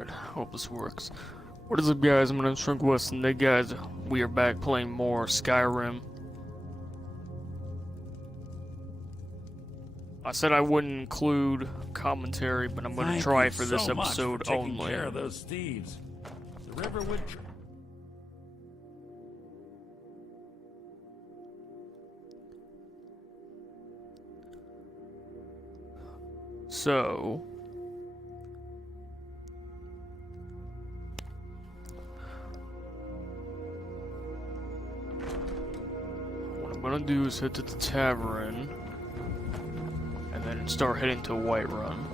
Alright, hope this works. What is up, guys? My name's Shrink West, and today, guys, we are back playing more Skyrim. I said I wouldn't include commentary, but I'm going to try for this episode taking only. Care of those thieves. The river would. So, what I'm gonna do is head to the tavern, and then start heading to Whiterun.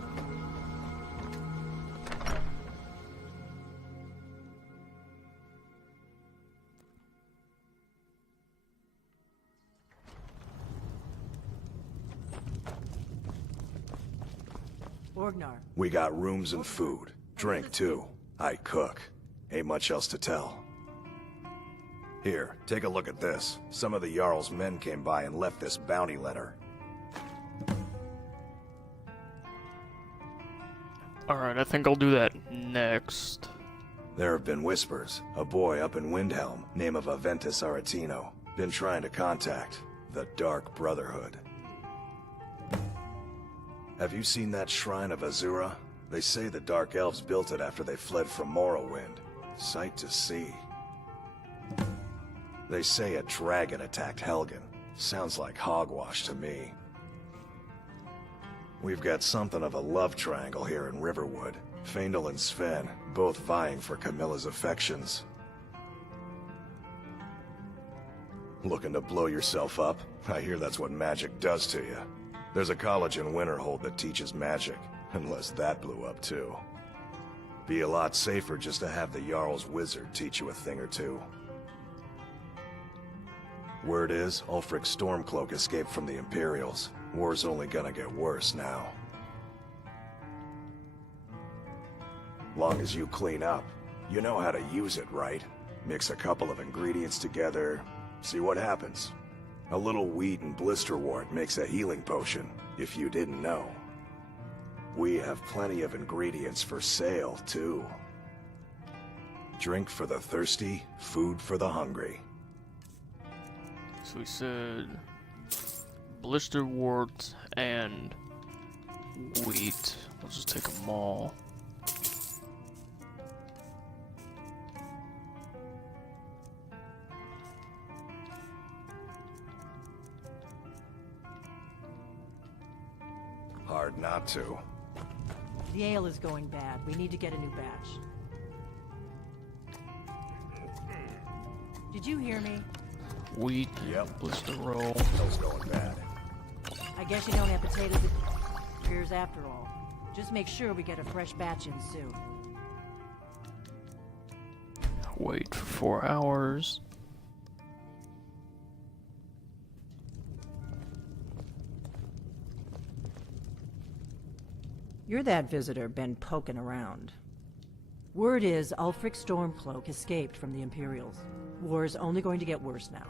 We got rooms and food. Drink, too. I cook. Ain't much else to tell. Here, take a look at this. Some of the Jarl's men came by and left this bounty letter. Alright, I think I'll do that next. There have been whispers. A boy up in Windhelm, name of Aventus Aretino, been trying to contact the Dark Brotherhood. Have you seen that shrine of Azura? They say the Dark Elves built it after they fled from Morrowind. Sight to see. They say a dragon attacked Helgen. Sounds like hogwash to me. We've got something of a love triangle here in Riverwood. Faendal and Sven, both vying for Camilla's affections. Looking to blow yourself up? I hear that's what magic does to you. There's a college in Winterhold that teaches magic, unless that blew up too. Be a lot safer just to have the Jarl's wizard teach you a thing or two. Word is, Ulfric Stormcloak escaped from the Imperials. War's only gonna get worse now. Long as you clean up, you know how to use it, right? Mix a couple of ingredients together, see what happens. A little wheat and blisterwort makes a healing potion, if you didn't know. We have plenty of ingredients for sale, too. Drink for the thirsty, food for the hungry. So we said blisterwort and wheat. I'll just take them all. Hard not to. The ale is going bad. We need to get a new batch. Did you hear me? Wheat, Yep. blister roll. Ale's going bad. I guess you don't have potatoes at Pierce after all. Just make sure we get a fresh batch in soon. Wait for 4 hours. You're that visitor been poking around. Word is Ulfric Stormcloak escaped from the Imperials. War is only going to get worse now.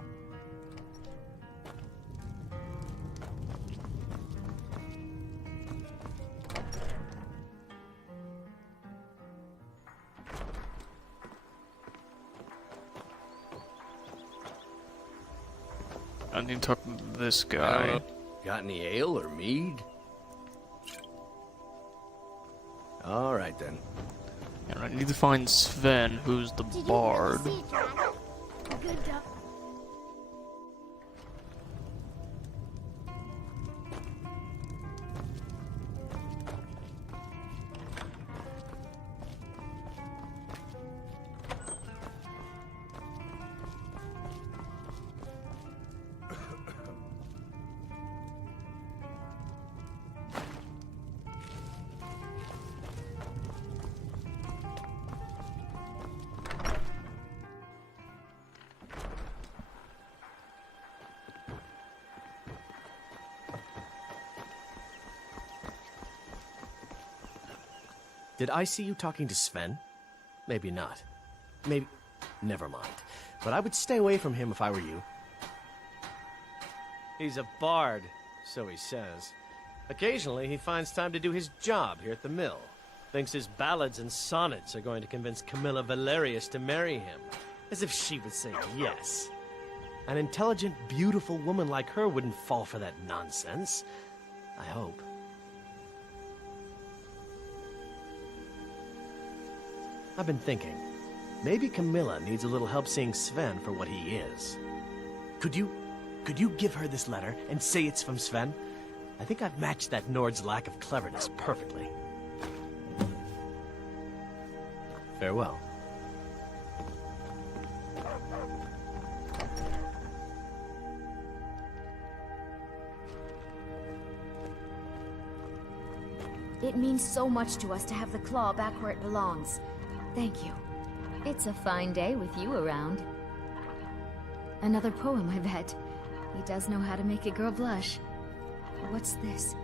I need to talk to this guy. Got any ale or mead? All right then. And I need to find Sven, who's the bard. Good dog. Did I see you talking to Sven? Maybe not. Maybe... Never mind. But I would stay away from him if I were you. He's a bard, so he says. Occasionally, he finds time to do his job here at the mill. Thinks his ballads and sonnets are going to convince Camilla Valerius to marry him. As if she would say yes. An intelligent, beautiful woman like her wouldn't fall for that nonsense. I hope. I've been thinking, maybe Camilla needs a little help seeing Sven for what he is. Could you give her this letter and say it's from Sven? I think I've matched that Nord's lack of cleverness perfectly. Farewell. It means so much to us to have the claw back where it belongs. Thank you. It's a fine day with you around. Another poem, I bet. He does know how to make a girl blush. What's this?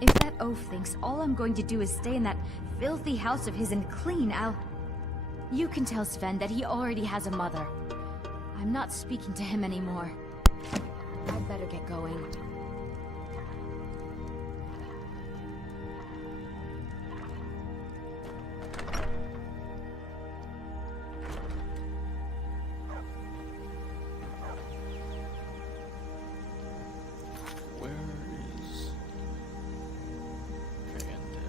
If that oaf thinks all I'm going to do is stay in that filthy house of his and clean, You can tell Sven that he already has a mother. I'm not speaking to him anymore. I'd better get going. Where is Vandal?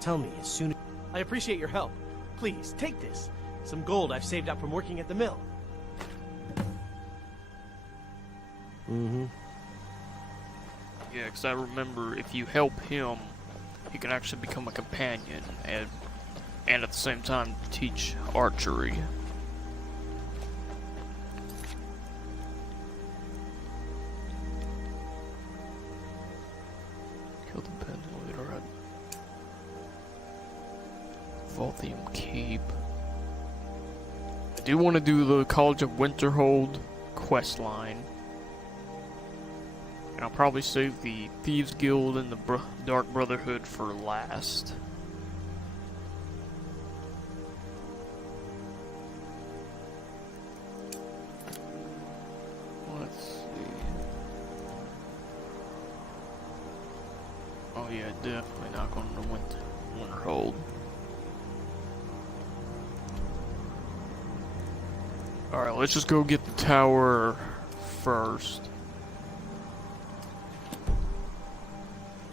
Tell me as soon as... I appreciate your help. Please, take this. Some gold I've saved up from working at the mill. Mm-hmm. Yeah, because I remember if you help him, he can actually become a companion and at the same time teach archery. Kill the pendulum leader at Volthium Keep. I do want to do the College of Winterhold quest line. And I'll probably save the Thieves Guild and the Dark Brotherhood for last. Let's see. Oh yeah, definitely not going to Winterhold. Alright, let's just go get the tower first.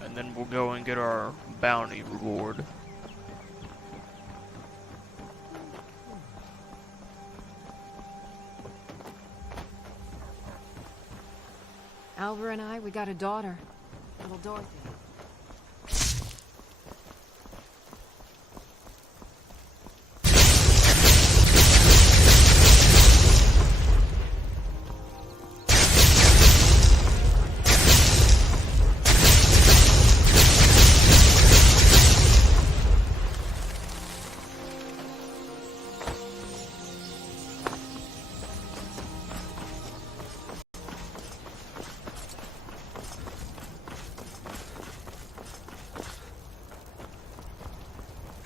And then we'll go and get our bounty reward. Alva and I, we got a daughter. Little Dorothy.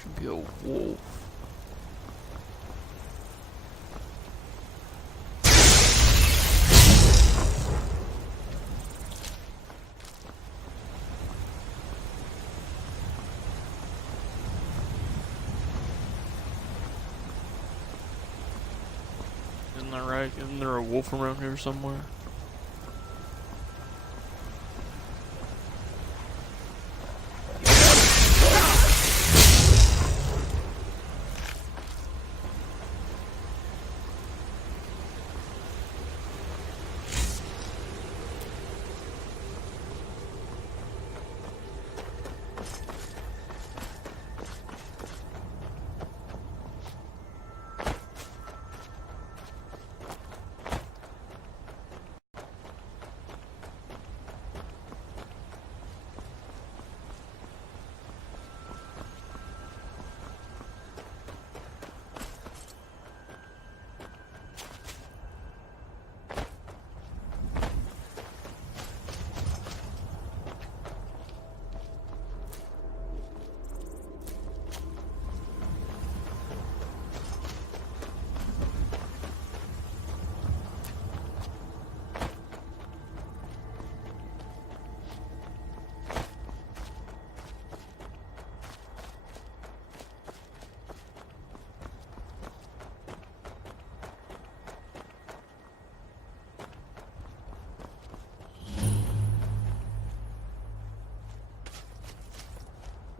Should be a wolf. Isn't that right? Isn't there a wolf around here somewhere?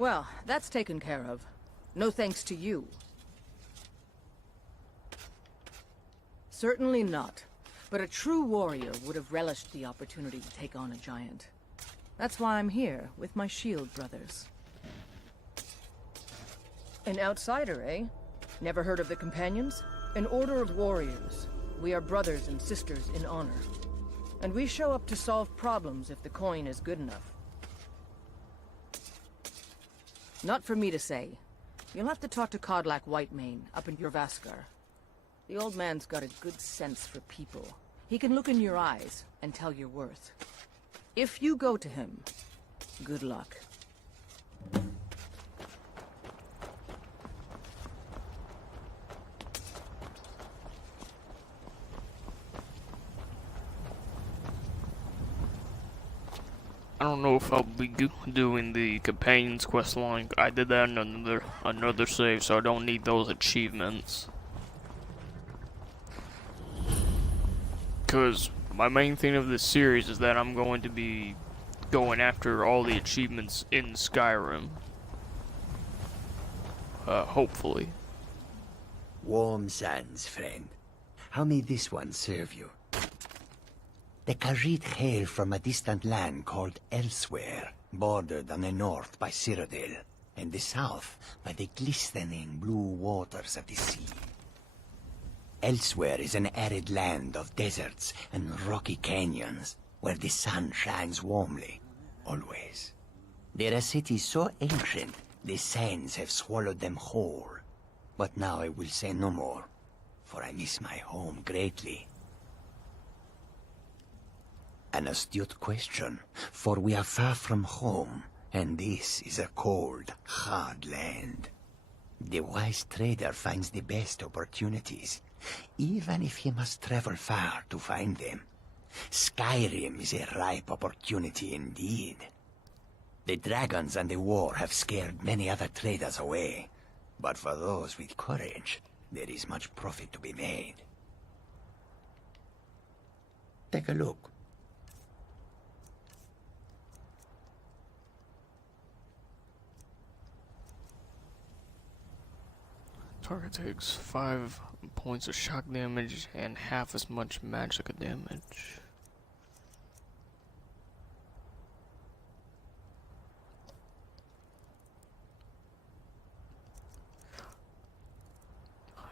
Well, that's taken care of. No thanks to you. Certainly not. But a true warrior would have relished the opportunity to take on a giant. That's why I'm here, with my shield brothers. An outsider, eh? Never heard of the Companions? An order of warriors. We are brothers and sisters in honor. And we show up to solve problems if the coin is good enough. Not for me to say. You'll have to talk to Codlac Whitemane up in Jorvaskar. The old man's got a good sense for people. He can look in your eyes and tell your worth. If you go to him, good luck. I don't know if I'll be doing the Companions quest line. I did that in another save, so I don't need those achievements. Because my main thing of this series is that I'm going to be going after all the achievements in Skyrim. Hopefully. Warm sands, friend. How may this one serve you? The Khajiit hail from a distant land called Elsewhere, bordered on the north by Cyrodiil, and the south by the glistening blue waters of the sea. Elsewhere is an arid land of deserts and rocky canyons, where the sun shines warmly, always. There are cities so ancient, the sands have swallowed them whole. But now I will say no more, for I miss my home greatly. An astute question, for we are far from home, and this is a cold, hard land. The wise trader finds the best opportunities, even if he must travel far to find them. Skyrim is a ripe opportunity indeed. The dragons and the war have scared many other traders away, but for those with courage, there is much profit to be made. Take a look. Target takes 5 points of shock damage and half as much magic damage.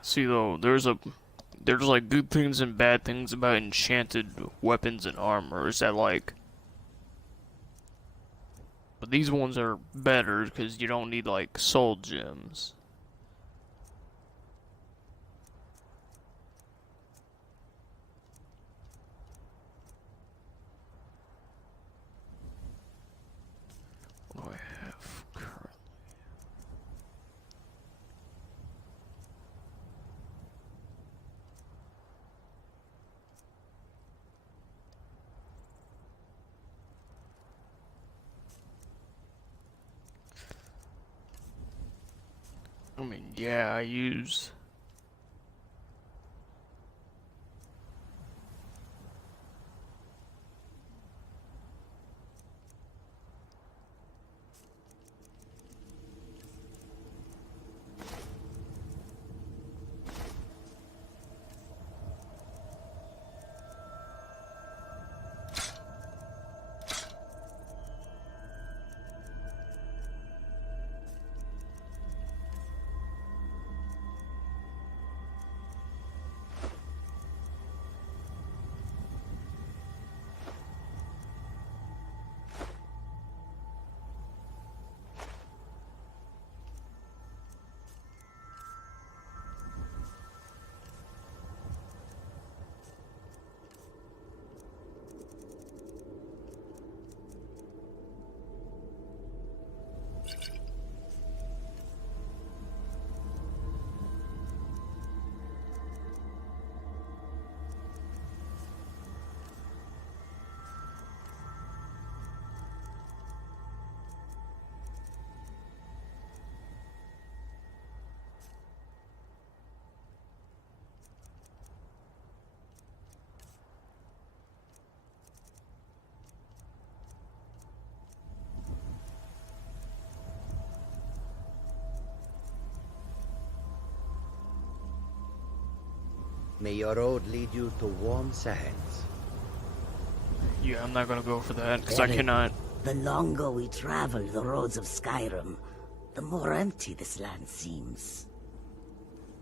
See though, there's like good things and bad things about enchanted weapons and armor. Is that like, but these ones are better because you don't need like soul gems. What do I have currently? I mean, yeah, I use May your road lead you to warm sands. Yeah, I'm not gonna go for that, because I Eric, cannot. The longer we travel the roads of Skyrim, the more empty this land seems.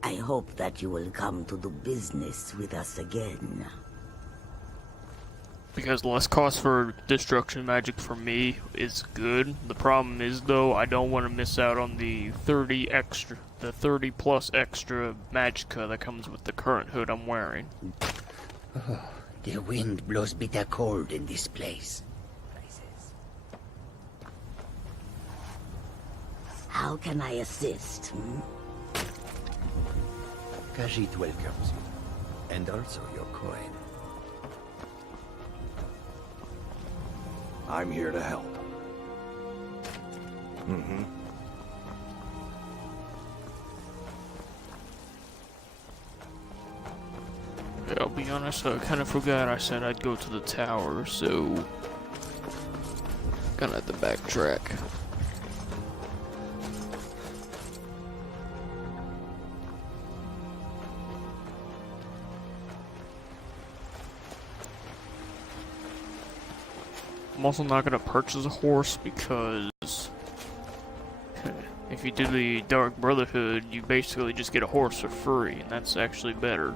I hope that you will come to do business with us again. Because less cost for destruction magic for me is good. The problem is, though, I don't want to miss out on the 30 plus extra magicka that comes with the current hood I'm wearing. Oh, the wind blows bitter cold in this place. How can I assist? Khajiit welcomes you, and also your coin. I'm here to help. Mm-hmm. Yeah, I'll be honest, I kind of forgot I said I'd go to the tower, so gonna have to backtrack. I'm also not gonna purchase a horse because if you do the Dark Brotherhood, you basically just get a horse for free, and that's actually better.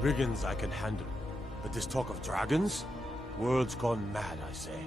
Brigands I can handle. But this talk of dragons? World's gone mad, I say.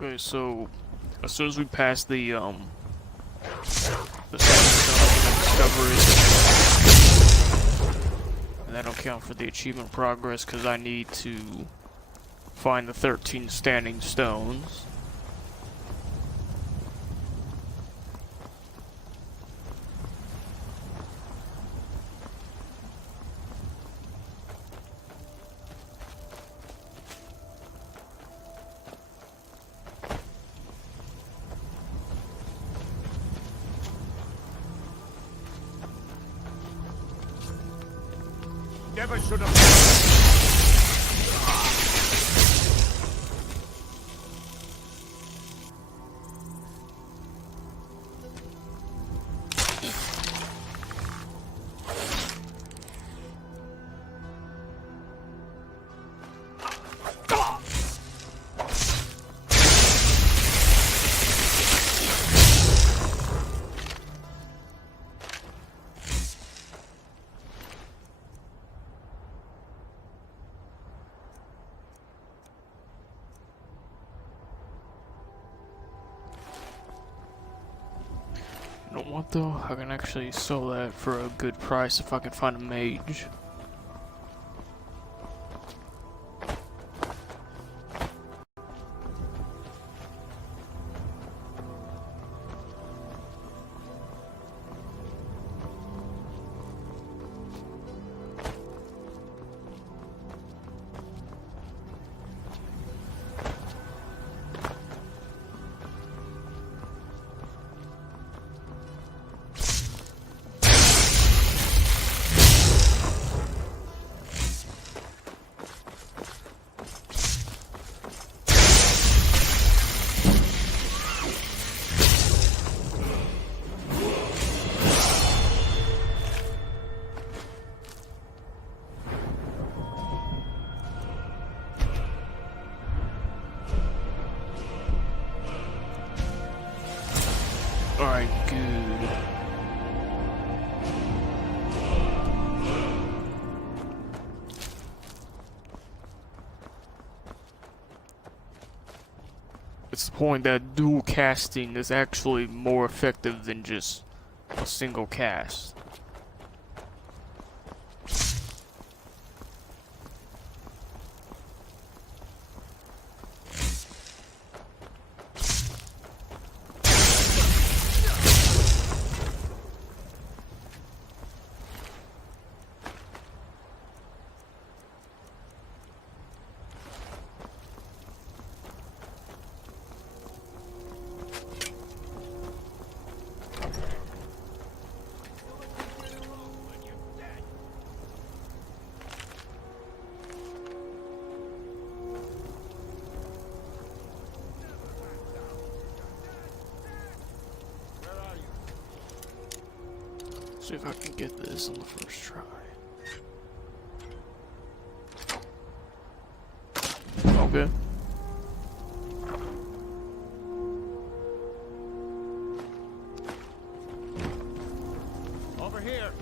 Okay, so as soon as we pass the discovery, and that'll count for the achievement progress because I need to find the 13 standing stones. Never should have. You know what though? I can actually sell that for a good price if I can find a mage. It's the point that dual casting is actually more effective than just a single cast. See if I can get this on the first try. Okay. Over here.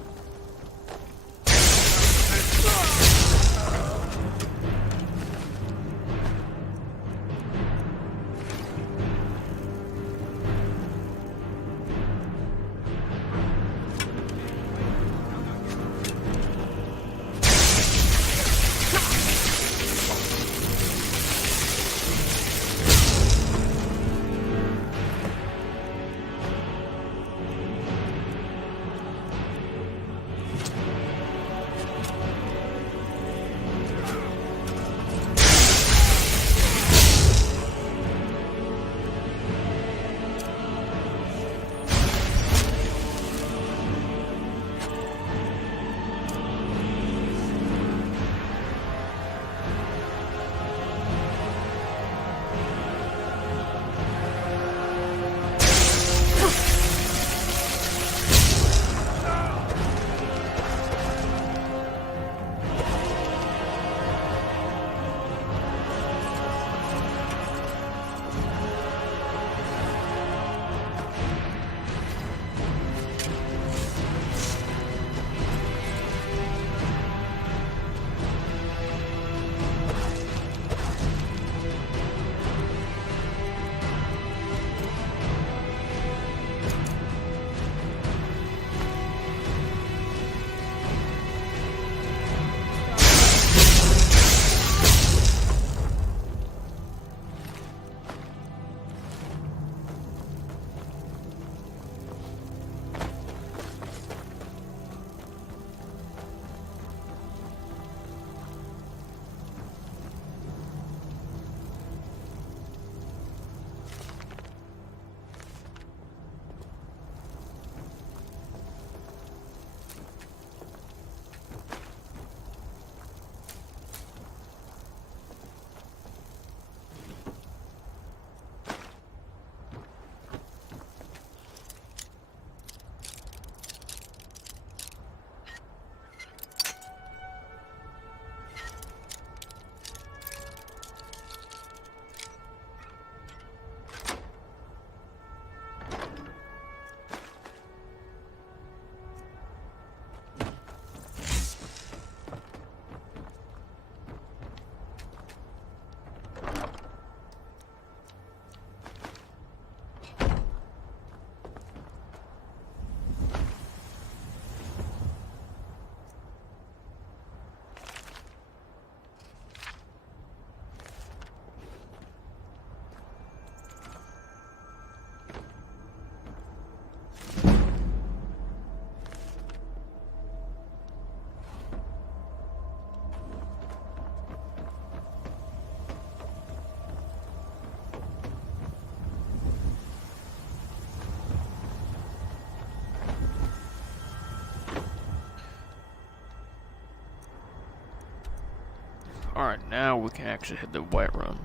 Alright, now we can actually hit the Whiterun.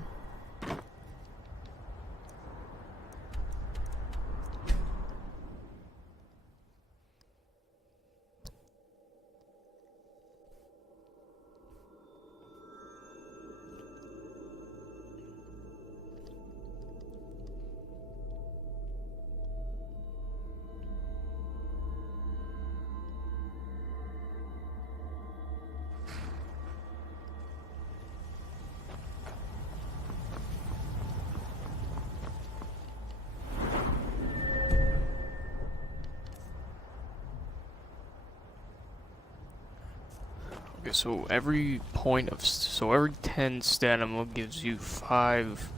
Okay, so every every 10 stamina gives you 5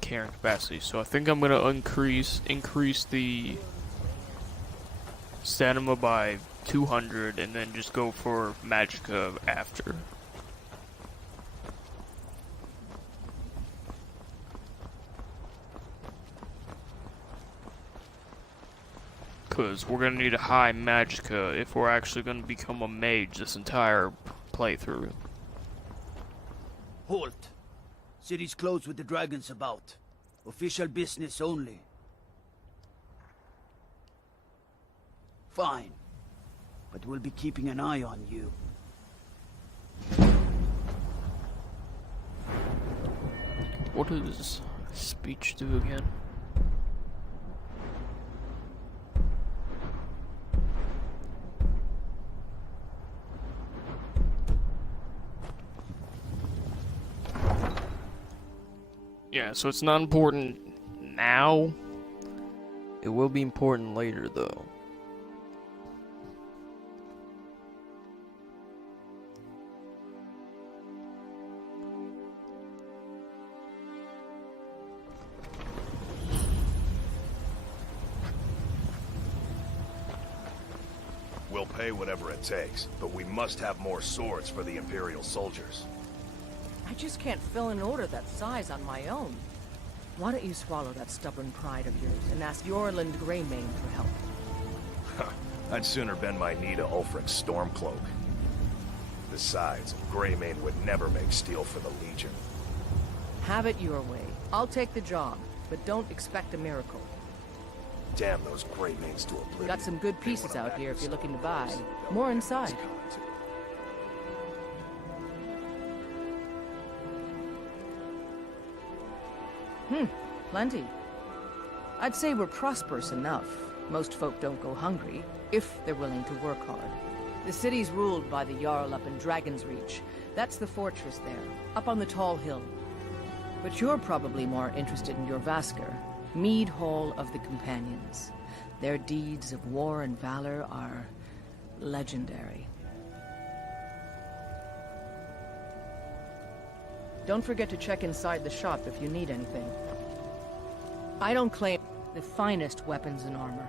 carrying capacity. So I think I'm gonna increase the stamina by 200 and then just go for magicka after. Because we're going to need a high magicka if we're actually going to become a mage this entire playthrough. Halt! City's closed with the dragons about. Official business only. Fine. But we'll be keeping an eye on you. What does speech do again? Yeah, so it's not important now. It will be important later, though. We'll pay whatever it takes, but we must have more swords for the Imperial soldiers. I just can't fill an order that size on my own. Why don't you swallow that stubborn pride of yours and ask Yorland Greymane for help? I'd sooner bend my knee to Ulfric's Stormcloak. Besides, Greymane would never make steel for the Legion. Have it your way. I'll take the job, but don't expect a miracle. Damn those Greymanes to oblivion. Got some good pieces out here if you're looking to buy. More inside. Plenty. I'd say we're prosperous enough. Most folk don't go hungry, if they're willing to work hard. The city's ruled by the Jarl up in Dragon's Reach. That's the fortress there, up on the tall hill. But you're probably more interested in your Vasker, Mead Hall of the Companions. Their deeds of war and valor are legendary. Don't forget to check inside the shop if you need anything. I don't claim the finest weapons and armor.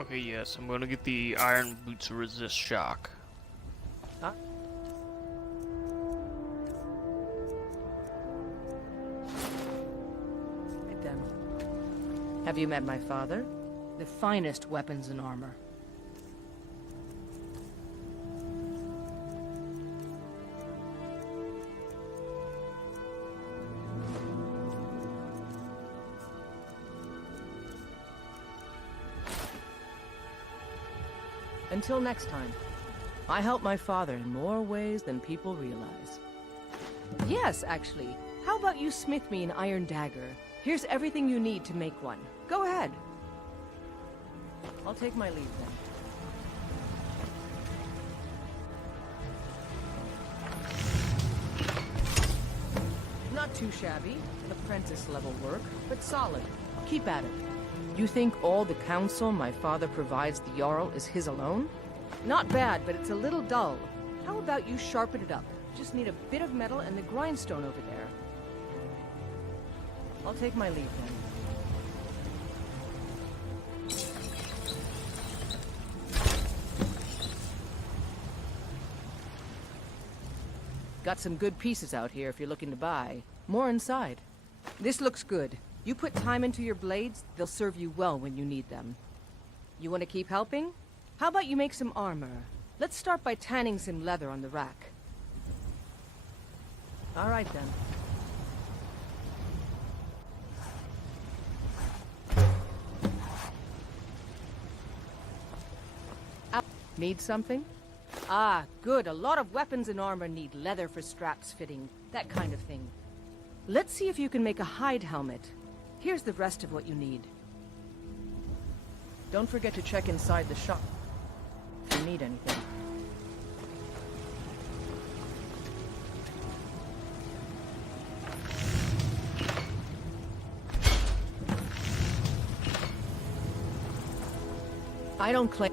Okay, yes, I'm gonna get the iron boots resist shock. Huh? Right then. Have you met my father? The finest weapons and armor. Until next time, I help my father in more ways than people realize. Yes, actually. How about you smith me an iron dagger? Here's everything you need to make one. Go ahead. I'll take my leave then. Not too shabby. Apprentice-level work, but solid. Keep at it. You think all the counsel my father provides the Jarl is his alone? Not bad, but it's a little dull. How about you sharpen it up? Just need a bit of metal and the grindstone over there. I'll take my leave then. Got some good pieces out here if you're looking to buy. More inside. This looks good. You put time into your blades, they'll serve you well when you need them. You want to keep helping? How about you make some armor? Let's start by tanning some leather on the rack. All right then. Need something? Ah, good. A lot of weapons and armor need leather for straps fitting. That kind of thing. Let's see if you can make a hide helmet. Here's the rest of what you need. Don't forget to check inside the shop if you need anything. I don't claim...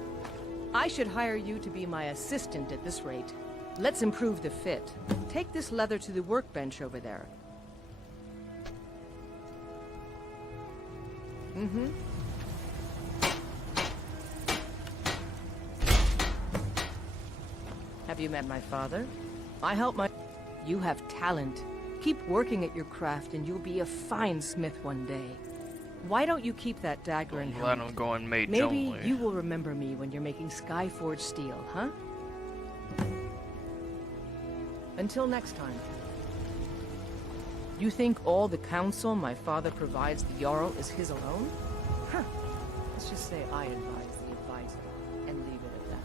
I should hire you to be my assistant at this rate. Let's improve the fit. Take this leather to the workbench over there. Mm-hmm. Have you met my father? I help my... You have talent. Keep working at your craft and you'll be a fine smith one day. Why don't you keep that dagger in hand? Let him go and mate Maybe only. you will remember me when you're making Skyforged steel, huh? Until next time. You think all the counsel my father provides the Jarl is his alone? Huh. Let's just say I advise the advisor, and leave it at that.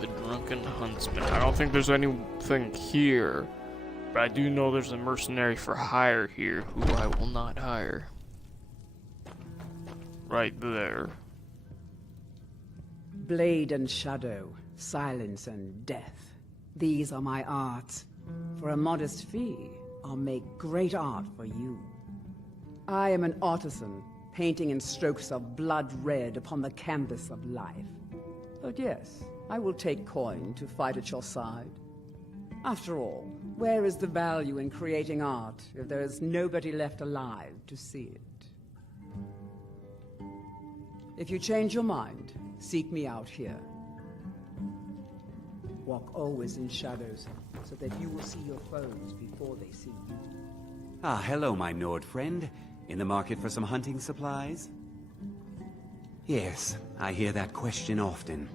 The Drunken Huntsman. I don't think there's anything here, but I do know there's a mercenary for hire here who I will not hire. Right there. Blade and shadow, silence and death. These are my arts. For a modest fee, I'll make great art for you. I am an artisan, painting in strokes of blood red upon the canvas of life. But yes, I will take coin to fight at your side. After all, where is the value in creating art if there is nobody left alive to see it? If you change your mind, seek me out here. Walk always in shadows, so that you will see your foes before they see you. Ah, hello, my Nord friend. In the market for some hunting supplies? Yes, I hear that question often.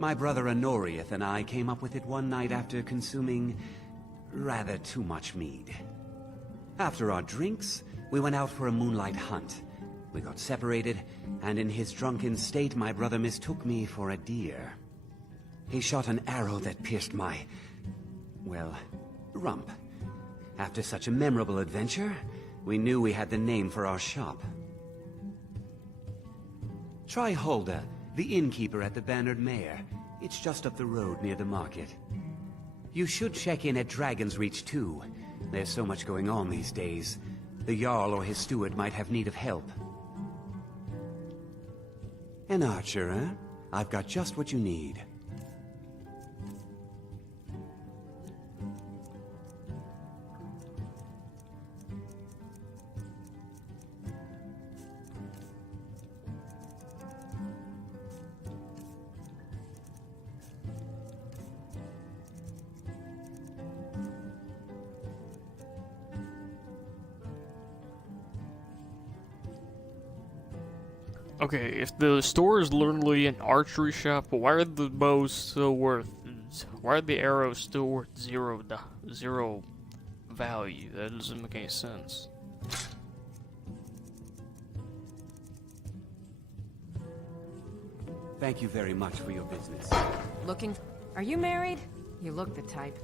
My brother Honorius and I came up with it one night after consuming rather too much mead. After our drinks, we went out for a moonlight hunt. We got separated, and in his drunken state, my brother mistook me for a deer. He shot an arrow that pierced my, well, rump. After such a memorable adventure, we knew we had the name for our shop. Try Hulda, the innkeeper at the Bannered Mare. It's just up the road near the market. You should check in at Dragon's Reach too. There's so much going on these days. The Jarl or his steward might have need of help. An archer, eh? I've got just what you need. Okay, if the store is literally an archery shop, why are the bows still worth... Why are the arrows still worth zero value? That doesn't make any sense. Thank you very much for your business. Looking... Are you married? You look the type.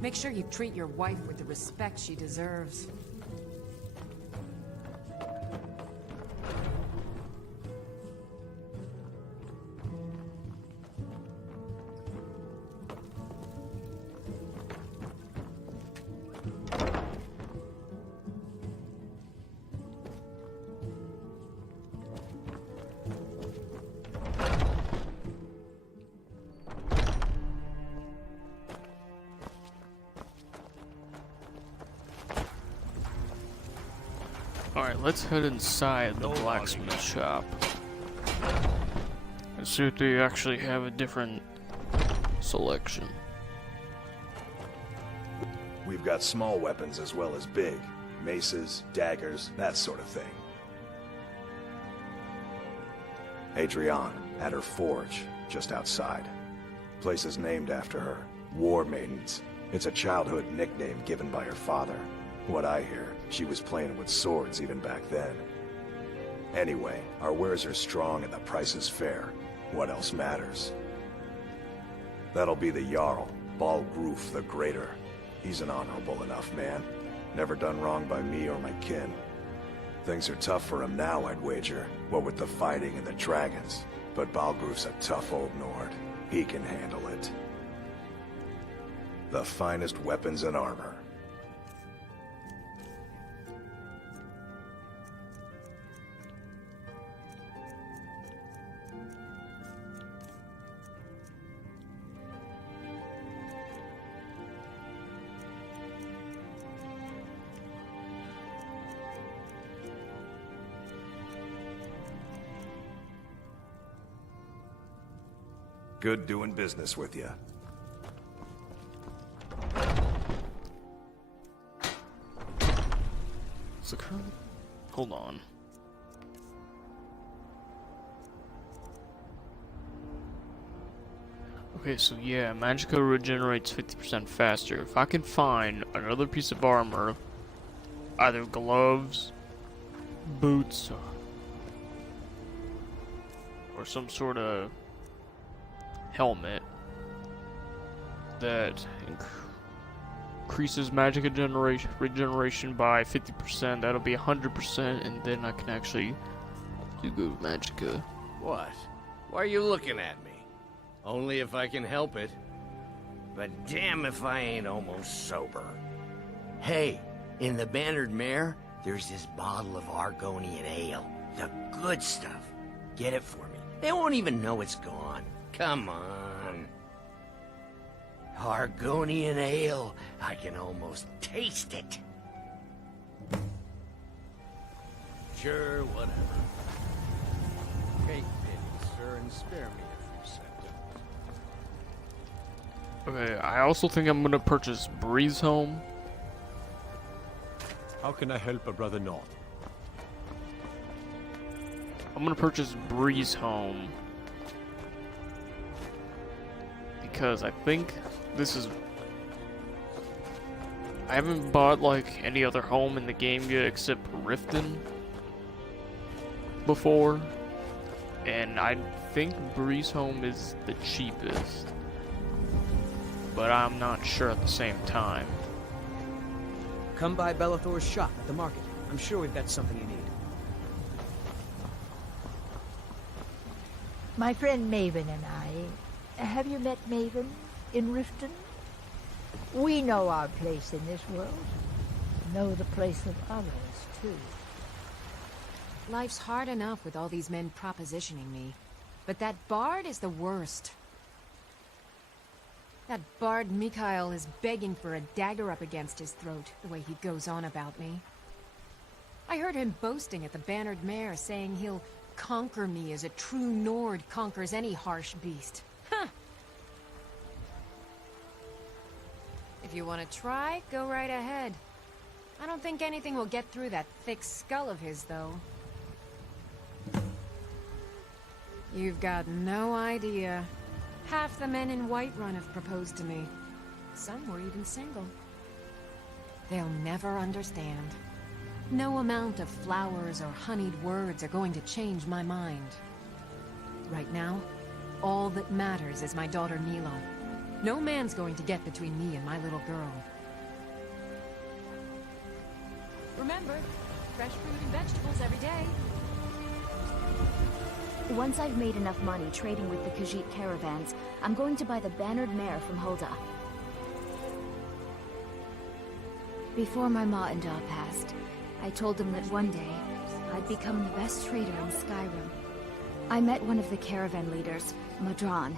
Make sure you treat your wife with the respect she deserves. Alright, let's head inside the blacksmith shop. And see if they actually have a different selection. We've got small weapons as well as big. maces, daggers, that sort of thing. Adrienne, at her forge, just outside. Place is named after her. War Maidens. It's a childhood nickname given by her father. What I hear, she was playing with swords even back then. Anyway, our wares are strong and the price is fair. What else matters? That'll be the Jarl, Balgruf the Greater. He's an honorable enough man. Never done wrong by me or my kin. Things are tough for him now, I'd wager, what with the fighting and the dragons. But Balgruf's a tough old Nord. He can handle it. The finest weapons and armor. Good doing business with you. What's the current? Hold on. Okay, so yeah, Magicka regenerates 50% faster. If I can find another piece of armor, either gloves, boots, or some sort of helmet that increases magic regeneration by 50%, that'll be 100%, and then I can actually do good with magicka. What? Why are you looking at me? Only if I can help it. But damn if I ain't almost sober. Hey, in the Bannered Mare, there's this bottle of Argonian ale. The good stuff. Get it for me. They won't even know it's gone. Come on. Argonian ale. I can almost taste it. Sure, whatever. Take pity, sir, and spare me a few seconds. Okay, I also think I'm gonna purchase Breeze Home. How can I help a brother not? I'm gonna purchase Breeze Home because I think this is. I haven't bought like any other home in the game yet except Riften before, and I think Breeze Home is the cheapest, but I'm not sure at the same time. Come by Bellathor's shop at the market. I'm sure we've got something you need. My friend Maven and I... Have you met Maven in Riften? We know our place in this world. Know the place of others, too. Life's hard enough with all these men propositioning me. But that bard is the worst. That bard Mikhail is begging for a dagger up against his throat, the way he goes on about me. I heard him boasting at the Bannered Mare, saying he'll conquer me as a true Nord conquers any harsh beast. Huh! If you want to try, go right ahead. I don't think anything will get through that thick skull of his, though. You've got no idea. Half the men in Whiterun have proposed to me. Some were even single. They'll never understand. No amount of flowers or honeyed words are going to change my mind. Right now, all that matters is my daughter Mila. No man's going to get between me and my little girl. Remember, fresh fruit and vegetables every day. Once I've made enough money trading with the Khajiit caravans, I'm going to buy the Bannered Mare from Hulda. Before my ma and Da passed, I told them that one day, I'd become the best trader in Skyrim. I met one of the caravan leaders, Madran.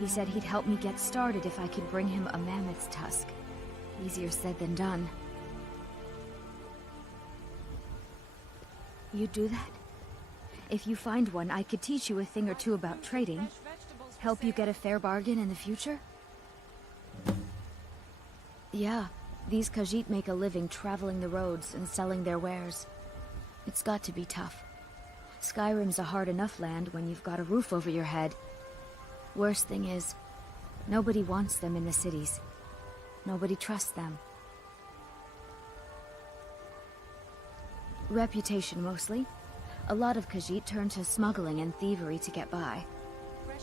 He said he'd help me get started if I could bring him a mammoth's tusk. Easier said than done. You'd do that? If you find one, I could teach you a thing or two about trading. Help you get a fair bargain in the future? Yeah, These Khajiit make a living traveling the roads and selling their wares. It's got to be tough. Skyrim's a hard enough land when you've got a roof over your head. Worst thing is, nobody wants them in the cities. Nobody trusts them. Reputation, mostly. A lot of Khajiit turn to smuggling and thievery to get by.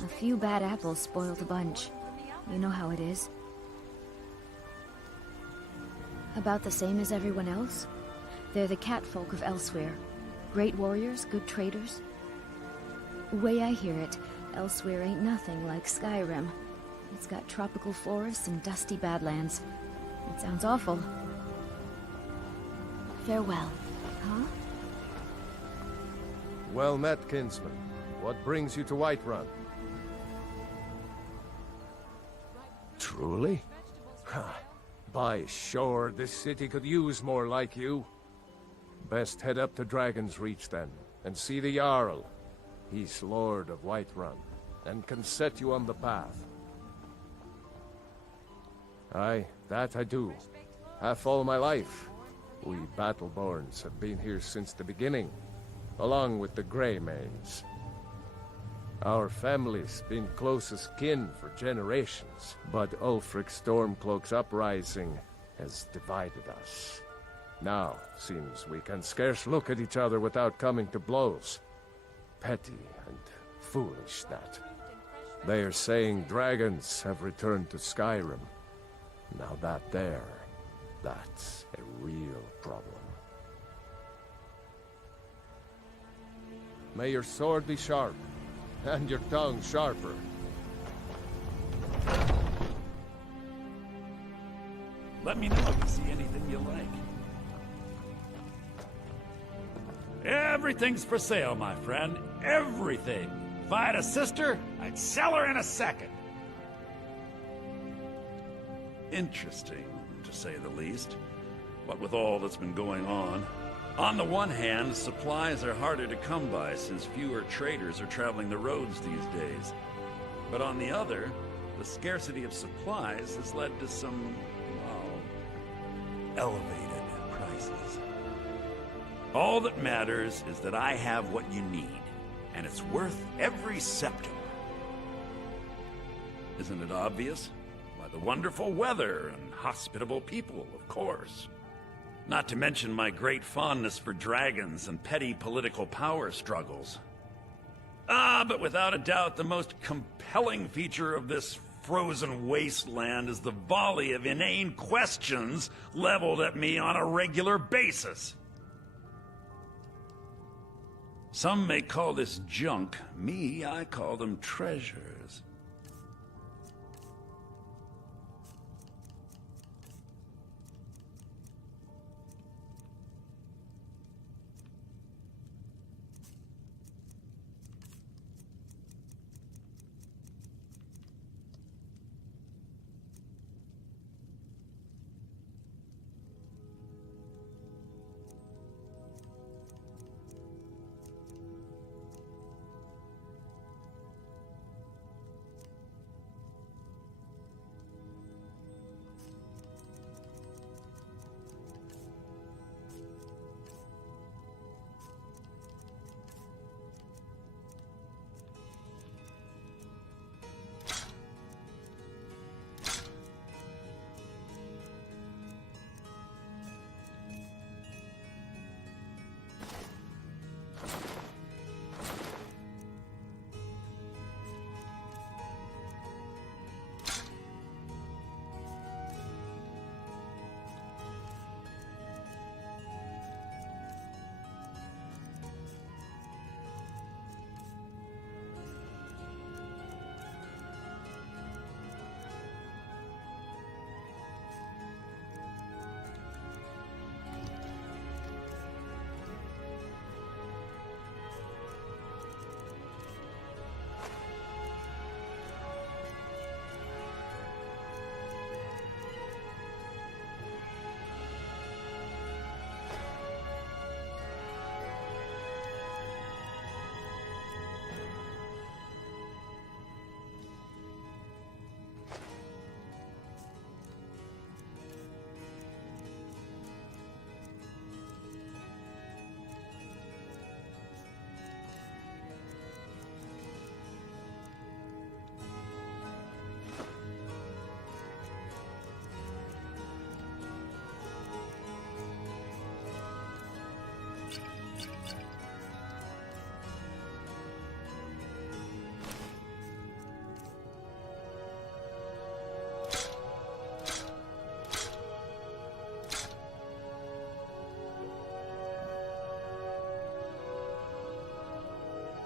A few bad apples spoil the bunch. You know how it is. About the same as everyone else. They're the catfolk of Elsewhere. Great warriors, good traders. Way I hear it, Elsewhere ain't nothing like Skyrim. It's got tropical forests and dusty badlands. It sounds awful. Farewell. Huh? Well met, kinsman. What brings you to Whiterun? Truly? By shore, this city could use more like you. Best head up to Dragon's Reach then, and see the Jarl. He's Lord of Whiterun, and can set you on the path. Aye, that I do. Half all my life. We Battleborns have been here since the beginning, along with the Greymanes. Our family's been close as kin for generations, but Ulfric Stormcloak's uprising has divided us. Now, seems we can scarce look at each other without coming to blows. Petty and foolish, that. They are saying dragons have returned to Skyrim. Now that's a real problem. May your sword be sharp, and your tongue sharper. Let me know if you see anything you like. Everything's for sale, my friend. Everything. If I had a sister, I'd sell her in a second. Interesting, to say the least. What with all that's been going on the one hand, supplies are harder to come by since fewer traders are traveling the roads these days. But on the other, the scarcity of supplies has led to some, well, elevated prices. All that matters is that I have what you need, and it's worth every septim. Isn't it obvious? By the wonderful weather and hospitable people, of course. Not to mention my great fondness for dragons and petty political power struggles. But without a doubt, the most compelling feature of this frozen wasteland is the volley of inane questions leveled at me on a regular basis. Some may call this junk. Me, I call them treasures.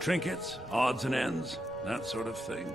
Trinkets, odds and ends, that sort of thing.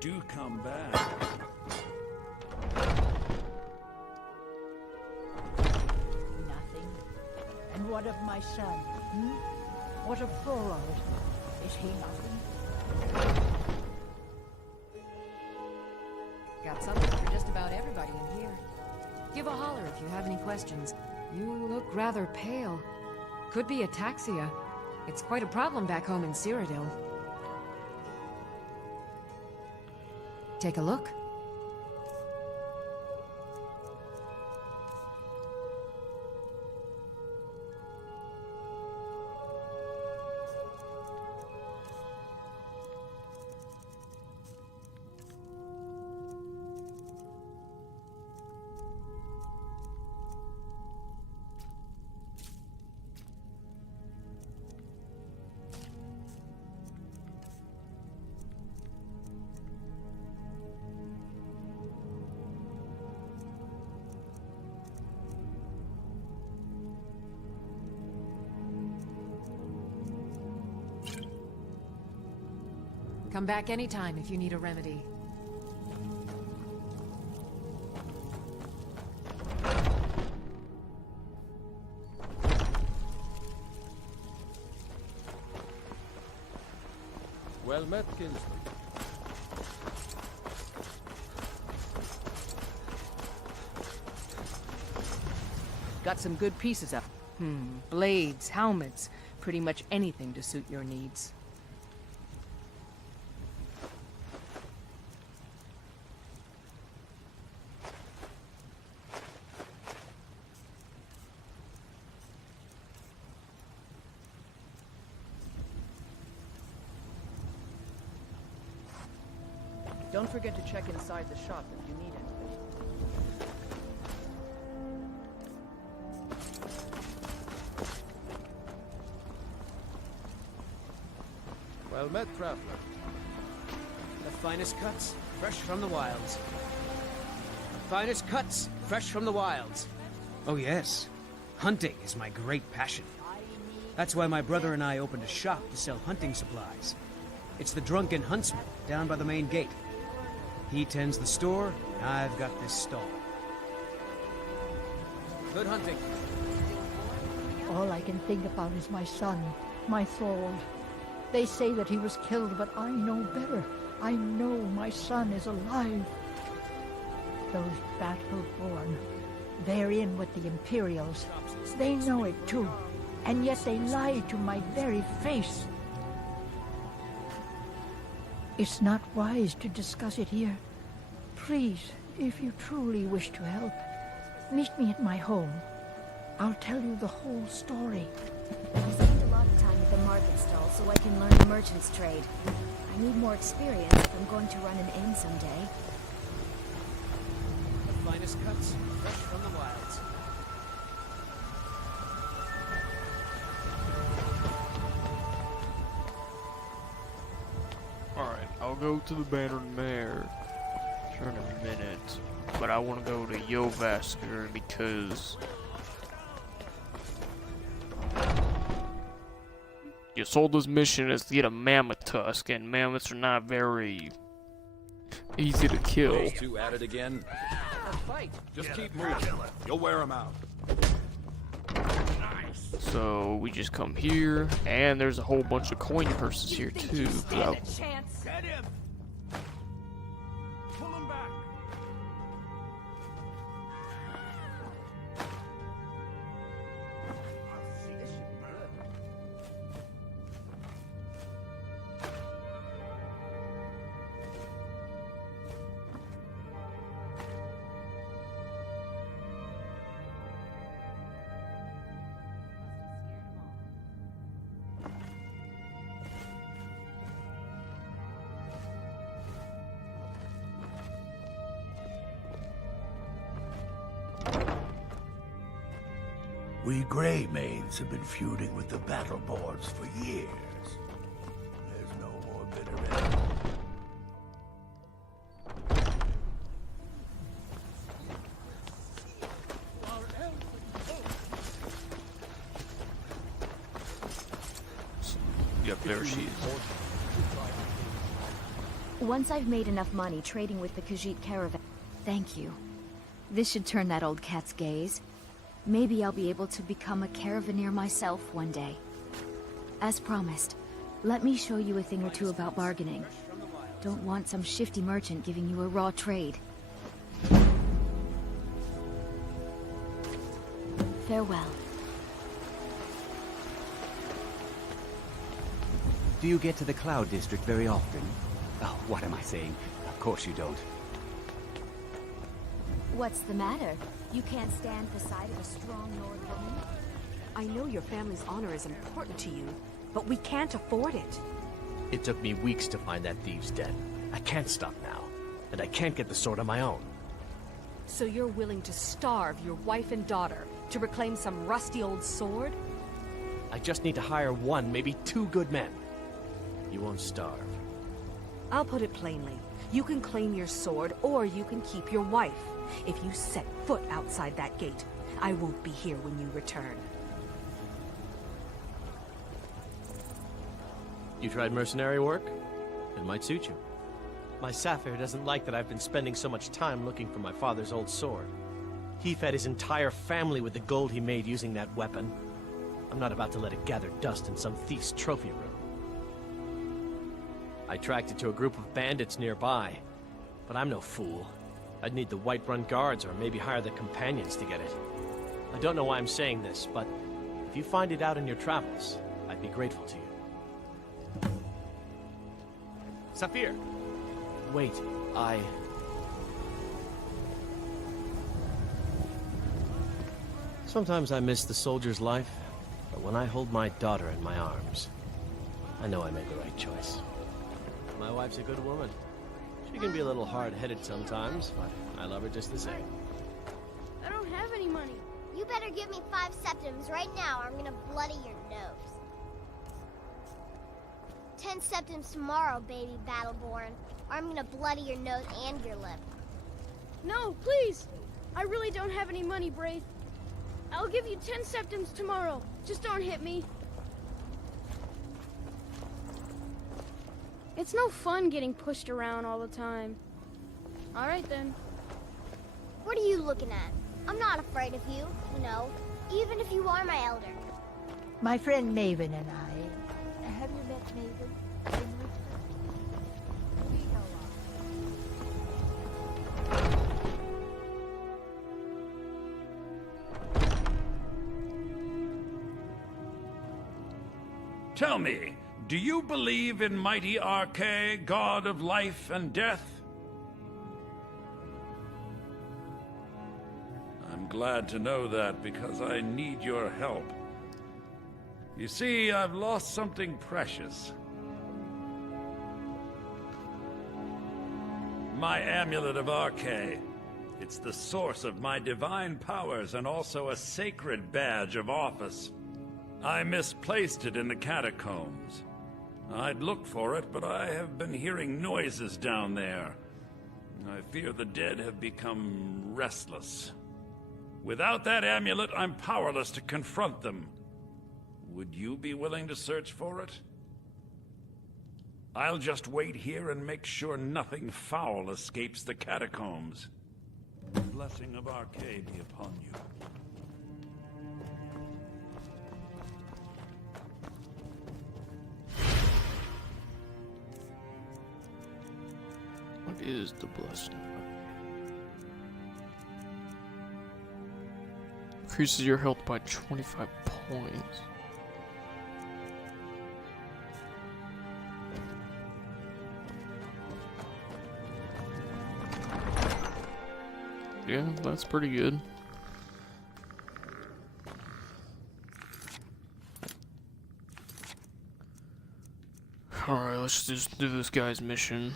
Do come back. Nothing. And what of my son? What of Thorald? Is he nothing? Got something for just about everybody in here. Give a holler if you have any questions. You look rather pale. Could be ataxia. It's quite a problem back home in Cyrodiil. Take a look. Come back anytime if you need a remedy. Well met, kinsman. Got some good pieces up. Blades, helmets, pretty much anything to suit your needs. Don't forget to check inside the shop if you need anything. Well met, traveler. The finest cuts, fresh from the wilds. The finest cuts, fresh from the wilds. Oh yes, hunting is my great passion. That's why my brother and I opened a shop to sell hunting supplies. It's the Drunken Huntsman down by the main gate. He tends the store, and I've got this stall. Good hunting. All I can think about is my son, my Thorald. They say that he was killed, but I know better. I know my son is alive. Those battle-born, they're in with the Imperials. They know it too, and yet they lie to my very face. It's not wise to discuss it here. Please, if you truly wish to help, meet me at my home. I'll tell you the whole story. I spend a lot of time at the market stall so I can learn the merchant's trade. I need more experience if I'm going to run an inn someday. The finest cuts, fresh from the wilds. Alright, I'll go to the Bannered Mare here in a minute, but I want to go to Yovasker because Ysolda's mission is to get a mammoth tusk, and mammoths are not very easy to kill. Those two at it again? Just keep moving. You'll wear them out. So we just come here, and there's a whole bunch of coin purses here too. Get him! Pull him back. We Greymanes have been feuding with the Battleborns for years. There's no more bitter enemy. Yep, there she is. Once I've made enough money trading with the Khajiit caravan... Thank you. This should turn that old cat's gaze. Maybe I'll be able to become a caravaneer myself one day. As promised, let me show you a thing or two about bargaining. Don't want some shifty merchant giving you a raw trade. Farewell. Do you get to the Cloud District very often? Oh, what am I saying? Of course you don't. What's the matter? You can't stand the sight of a strong Nord woman? I know your family's honor is important to you, but we can't afford it. It took me weeks to find that thieves' den. I can't stop now, and I can't get the sword on my own. So you're willing to starve your wife and daughter to reclaim some rusty old sword? I just need to hire one, maybe two good men. You won't starve. I'll put it plainly. You can claim your sword, or you can keep your wife. If you set foot outside that gate, I won't be here when you return. You tried mercenary work? It might suit you. My Sapphire doesn't like that I've been spending so much time looking for my father's old sword. He fed his entire family with the gold he made using that weapon. I'm not about to let it gather dust in some thief's trophy room. I tracked it to a group of bandits nearby, but I'm no fool. I'd need the Whiterun guards or maybe hire the companions to get it. I don't know why I'm saying this, but if you find it out in your travels, I'd be grateful to you. Saphir! Wait, Sometimes I miss the soldier's life, but when I hold my daughter in my arms, I know I made the right choice. My wife's a good woman. She can be a little hard-headed sometimes, but I love her just the same. I don't have any money. You better give me 5 septims right now or I'm gonna bloody your nose. 10 septims tomorrow, baby Battleborn, or I'm gonna bloody your nose and your lip. No, please! I really don't have any money, Braith. I'll give you 10 septims tomorrow. Just don't hit me. It's no fun getting pushed around all the time. All right, then. What are you looking at? I'm not afraid of you, you know, even if you are my elder. My friend Maven and I. Have you met Maven? In Richmond? We know Tell me, do you believe in mighty Arche, god of life and death? I'm glad to know that because I need your help. You see, I've lost something precious. My amulet of Arche. It's the source of my divine powers and also a sacred badge of office. I misplaced it in the catacombs. I'd look for it, but I have been hearing noises down there. I fear the dead have become restless. Without that amulet, I'm powerless to confront them. Would you be willing to search for it? I'll just wait here and make sure nothing foul escapes the catacombs. The blessing of Arche be upon you. What is the blessing? Increases your health by 25 points. Yeah, that's pretty good. Alright, let's just do this guy's mission.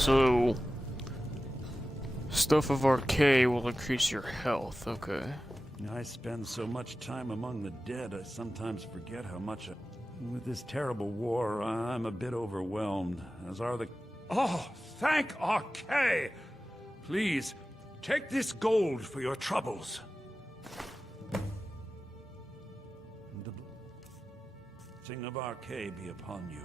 so stuff of Arcade will increase your health. Okay. I spend so much time among the dead, I sometimes forget how much with this terrible war, I'm a bit overwhelmed, as are the... Oh, thank Arcade! Please, take this gold for your troubles. The blessing of Arcade be upon you.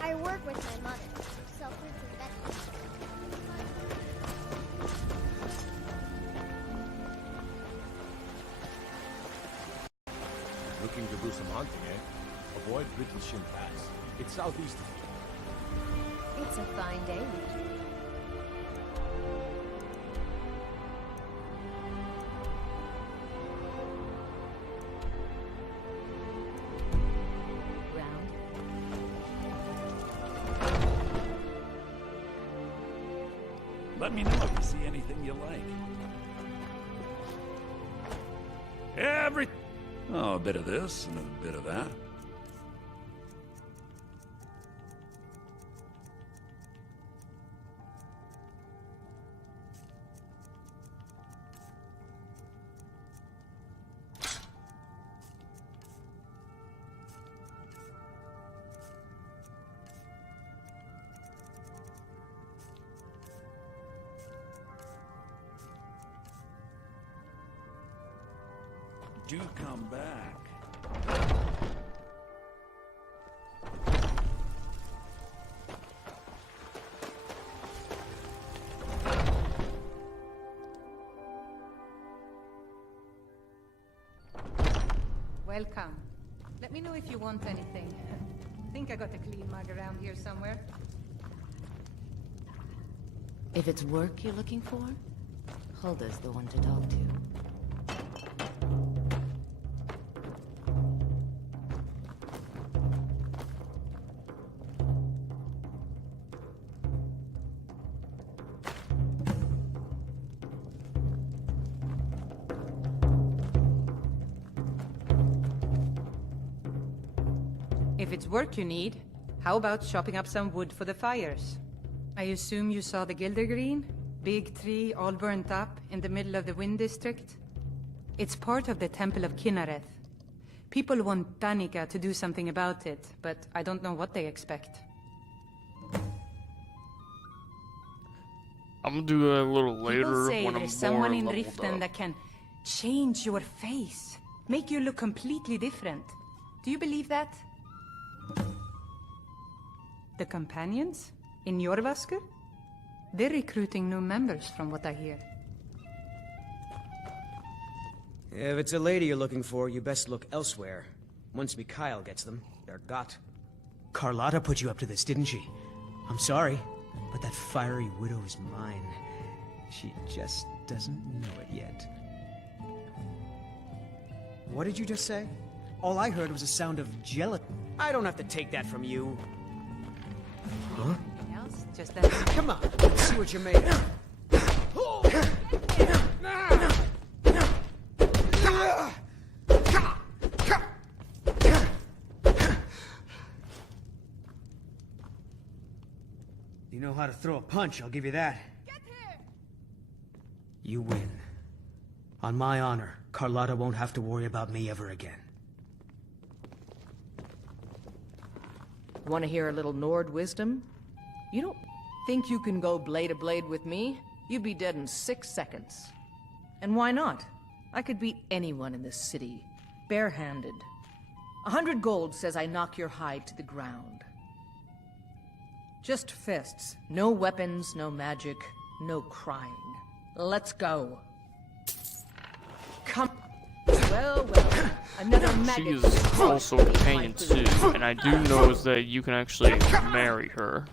I work with my mother. Sell fruits and vegetables. Looking to do some hunting, eh? Avoid Brittleshin Pass. It's southeast of here. It's a fine day. Let me know if you see anything you like. Oh, a bit of this and a bit of that. Do come back. Welcome. Let me know if you want anything. Think I got a clean mug around here somewhere. If it's work you're looking for, Hulda's the one to talk to. If it's work you need, how about chopping up some wood for the fires? I assume you saw the Gildergreen? Big tree all burnt up in the middle of the Wind District? It's part of the Temple of Kinnareth. People want Danica to do something about it, but I don't know what they expect. I'm gonna do that a little later People say when I'm there's more someone in leveled Riften up. that can change your face, make you look completely different. Do you believe that? The companions? In Jorvaskr? They're recruiting new members from what I hear. If it's a lady you're looking for, you best look elsewhere. Once Mikhail gets them, they're got. Carlotta put you up to this, didn't she? I'm sorry, but that fiery widow is mine. She just doesn't know it yet. What did you just say? All I heard was a sound of gelatin. I don't have to take that from you. Huh? Else? Just that. Come on, let's see what you're made of. You know how to throw a punch, I'll give you that. Get here! You win. On my honor, Carlotta won't have to worry about me ever again. Want to hear a little Nord wisdom? You don't think you can go blade to blade with me? You'd be dead in 6 seconds. And why not? I could beat anyone in this city, barehanded. 100 gold says I knock your hide to the ground. Just fists. No weapons, no magic, no crying. Let's go. Come. Well, another She maggot. is also a companion too, and I do know is that you can actually marry her.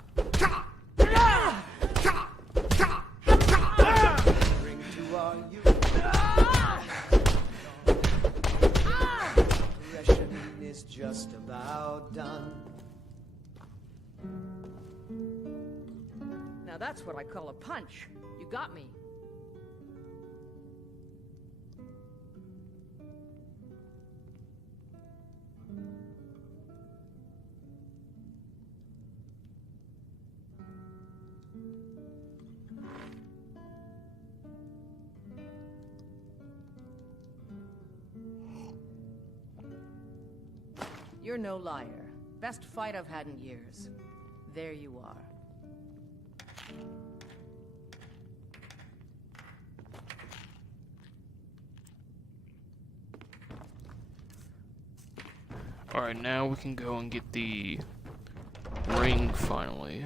Is just about done. Now that's what I call a punch. You got me. You're no liar. Best fight I've had in years. There you are. Alright, now we can go and get the ring finally.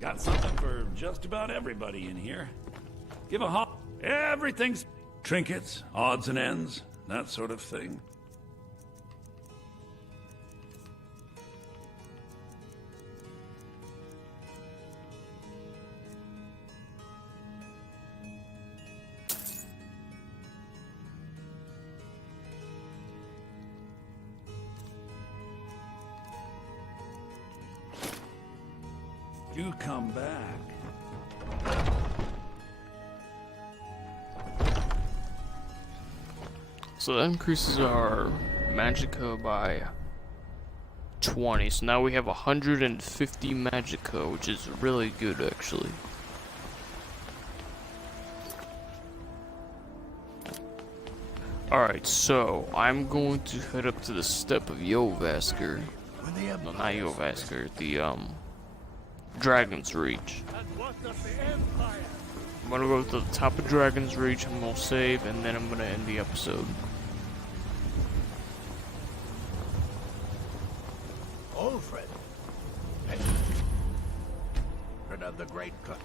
Got something for just about everybody in here. Give a hop. Everything's trinkets, odds and ends, that sort of thing. Do come back. So that increases our magicka by 20. So now we have 150 magicka, which is really good actually. Alright, so I'm going to head up to the step of Yovasker. No, not Yovasker, the Dragon's Reach. I'm gonna go to the top of Dragon's Reach, I'm gonna save, and then I'm gonna end the episode. Old friend. Friend of the great cut.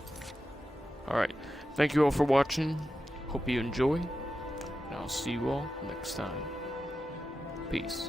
Alright, thank you all for watching, hope you enjoy, and I'll see you all next time. Peace.